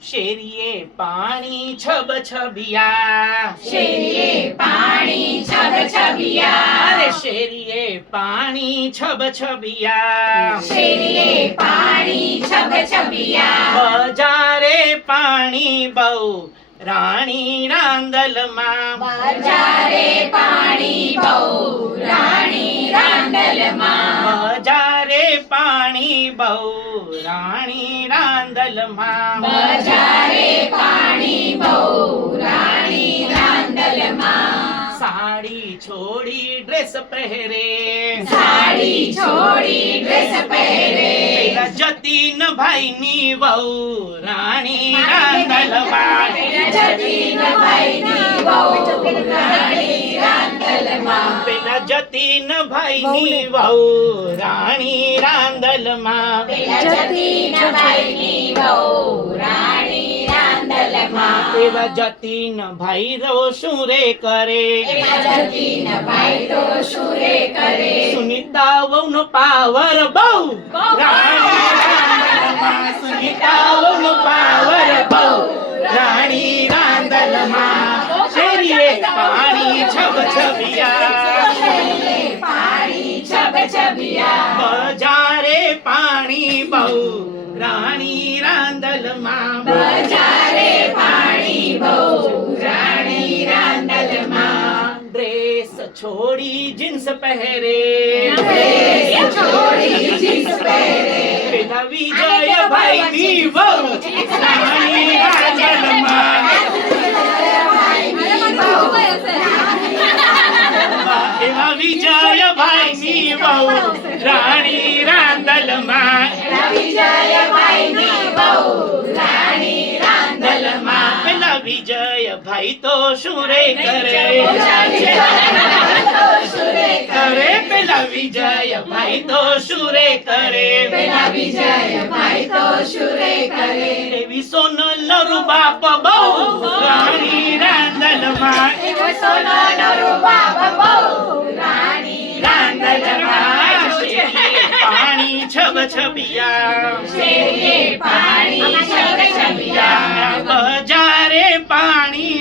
શેરીએ પાણી છબછબિયા, શેરીએ પાણી છબછબિયા, અરે શેરીએ પાણી છબછબિયા, શેરીએ પાણી છબછબિયા, બજારે પાણી બહુ રાણી રાંદલમાં, બજારે પાણી બહુ રાણી રાંદલમાં, બજારે પાણી બહુ રાણી રાંદલમાં, બજારે પાણી બહુ રાણી રાંદલમાં, સાડી છોડી ડ્રેસ પહેરે, સાડી છોડી ડ્રેસ પહેરે, પેલા જતીનભાઈની વહુ રાણી રાંદલમાં, જતીનભાઈની વહુ રાણી રાંદલમાં, પેલા જતીનભાઈની વહુ રાણી રાંદલમાં, જતીનભાઈની વહુ રાણી રાંદલમાં, એવા જતીનભાઈ રો શું રે કરે, જતીનભાઈ તો સુરે કરે, સુનિતા વહુનો પાવર બહુ રાણી રાંદલમાં, સુનિતા વહુનો પાવર બહુ રાણી રાંદલમાં, શેરીએ પાણી છબછબિયા, પાણી છબછબિયા, બજારે પાણી બહુ રાણી રાંદલમાં, બજારે પાણી બહુ રાણી રાંદલમાં, ડ્રેસ છોડી જીન્સ પહેરે, ડ્રેસ છોડી જીન્સ પહેરે, પેલા વિજયભાઈની વહુ રાણી રાંદલમાં, એવા વિજયભાઈની વહુ રાણી રાંદલમાં, વિજયભાઈની વહુ રાણી રાંદલમાં, પેલા વિજયભાઈ તો શું રે કરે, કરે પેલા વિજયભાઈ તો શું રે કરે, પેલા વિજયભાઈ તો સુરે કરે, એવી સોનલ રૂબાપ બહુ રાણી રાંદલમાં, એવો સોનાનો રૂબાબ બહુ રાણી રાંદલમાં, શેરીએ પાણી છબછબિયા, શેરીએ પાણી છબછબિયા, બજારે પાણી